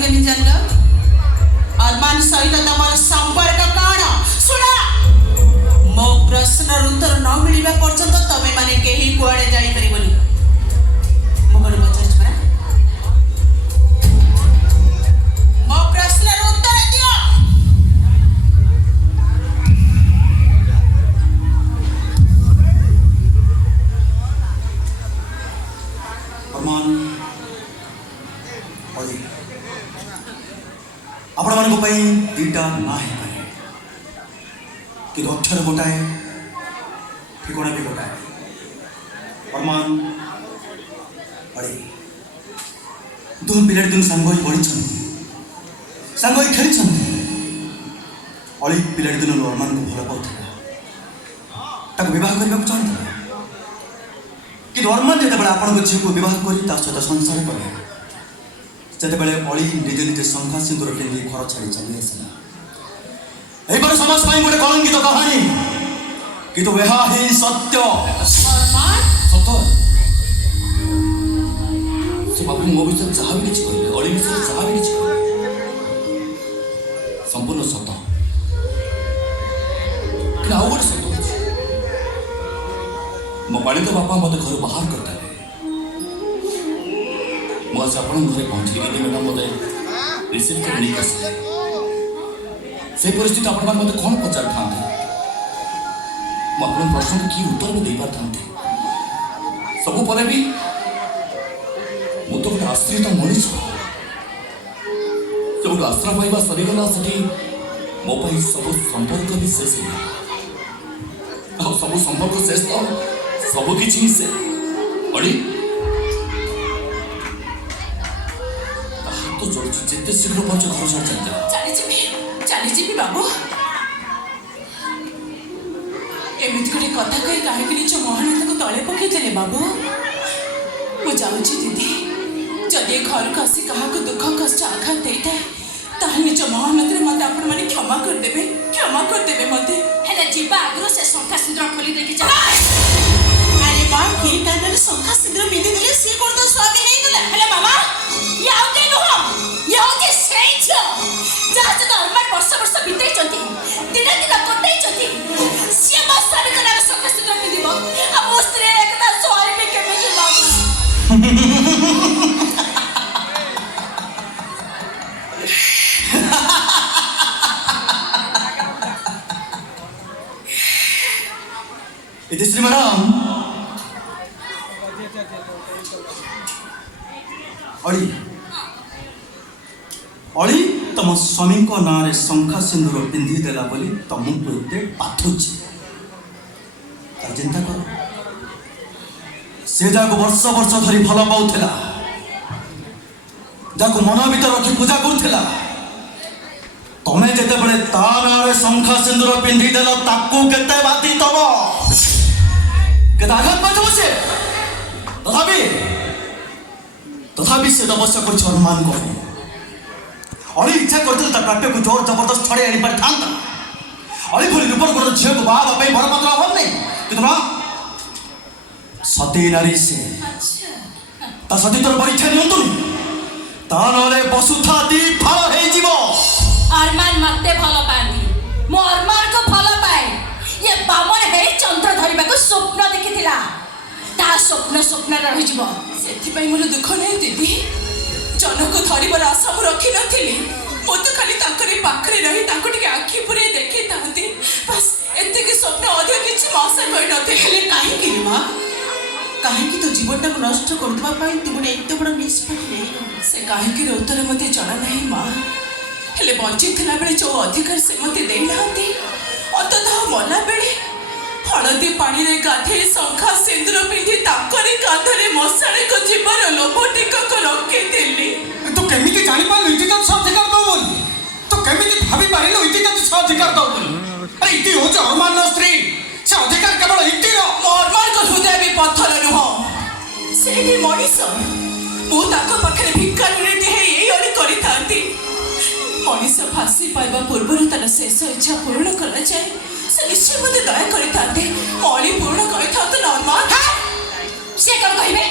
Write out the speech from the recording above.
केली जानल अरमान सहित तमर संपर्क काण सुना मो प्रश्न उत्तर न मिलिबा पर्यंत तमे माने केही कुआडे जाई परिबनी मो कोन पचारछ परा मो प्रश्न उत्तर दियो अरमान अली आपण मान को पई दीटा ना है पारे कि अक्षर गोटाए ठिकाना भी गोटाए अरमान अली दोन पिलर दिन संगोई बड़ी छन संगोई खेली छन अली पिलर दिन अरमान को भला पाउथला ताको विवाह करबा चाहता कि अरमान जेते बेला आपण को झियो को विवाह करी ता सहित संसार करे जेते बेले अली निज निज संघा सिंदूर पिंधि घर छाड़ी चली आसला एबार समाज पाई गोटे कलंकित कहानी कि तो यह ही सत्य अरमान सत्य से बाबू मो विषय जहाँ भी किसी कहले अली विषय जहाँ भी किसी कहले संपूर्ण सत्य कि आउ गोटे सत्य अछि मो पालित बापा मत घर बाहर करता मो आज आपण घरे पहुँचली कि मैडम मत रिसीव कर नहीं कर से परिस्थिति आपण मान मत कौन पचार था मो आपण प्रश्न की उत्तर में दे पार था सब पर भी मु तो गोटे आश्रित मनीष से गोटे आश्रा पाइबा सरीगला से मो पाई सब संपर्क भी शेष हो सब संपर्क शेष तो सब किछि से अड़ी तो जोड़ जिते शीघ्र पहुंचे घर चली जीवी बाबू एमती गोटे कथा कही कहीं निज महानता को तले पकईदे बाबू मु जाऊँगी दीदी जदि घर को आसी क्या दुख कष्ट आघात देता है निज महानत मत आप क्षमा करदे मत आगु से शंखा सिंदूर खोली देखी अरे माँ कि शंखा सिंदूर पिंधि देले सी कोन तो स्वामी नहीं गला हेले मामा ये आउते नुह ये होते सेई छ जहाँ से अरमान वर्ष बिताई दिन दिन कटाई सी मो स्वामी का शंखा सिंदूर पिंधिब आ मो स्त्री एकता स्वामी भी केमे बाबू श्री मैडम अली अली तम स्वामी को ना रे शंखा सिंदूर पिंधि देला बोली तुमको एते पाथुची चिंता कर से जाको वर्ष वर्ष धरी फल पाउथला जाको मन भीतर रखी पूजा करुथला तमे जेते बळे ता ना रे शंखा सिंदूर पिंधि देला ताकू केते बाती तब आघात पाठ से तथापि से तपस्या कर अनुमान कर अली इच्छा करते प्राप्य को जोर जबरदस्त छड़े आनी पारि था अली भली रूपर गोटे झील को बाहा भर पात्र अभाव नहीं कि ना सती नारी से सती तर परीक्षा नियंतुनी ता नले बसुथा दी फल हे जीवो अरमान मते भल पानी मो अरमान को भल पाए ये बामन हे चंद्र धरिबा को स्वप्न देखिथिला ता स्वप्न रहि जीवो सेथि पई मोर दुख नै दीदी जनक धरिबार आशा मु रखि नथिली मो तो खाली तांकरी पाखरे रही तांको टिके आखी पुरे देखि तांती बस एते के स्वप्न अधिक किछि मासा कहि नथे हेले काहे कि मां काहे कि तो जीवनटा को नष्ट करदबा पई तू गुणे एते बड़ निष्पत्ति नै से काहे कि उत्तर मते जणा नाही मां हेले बंचित थिला बेले जो अधिकार से मते देई नांती अंततः मना बेले हलदी पानी रे गाधे शंखा सिंदूर पिंधि ताकरी कांधरे मशाणी को जीवन लोभ टिकक रखी दिली तो केमिति जानि पाल इति तो अधिकार दो बोली तो केमिति भाबी पारिलो इति तो अधिकार दो बोली अरे इति हो जो अरमान स्त्री से अधिकार केवल इति रो अरमान को हृदय भी पत्थर नुह से भी मनीष मु ताको पाखरे भिकारी रे हे एई ओली करि थांती मनीष फांसी पाइबा पूर्व तार शेष इच्छा पूर्ण कला जाए से निश्चय मत दया करि थांते मौली पूर्ण करि थांते अरमान से कौन कहबे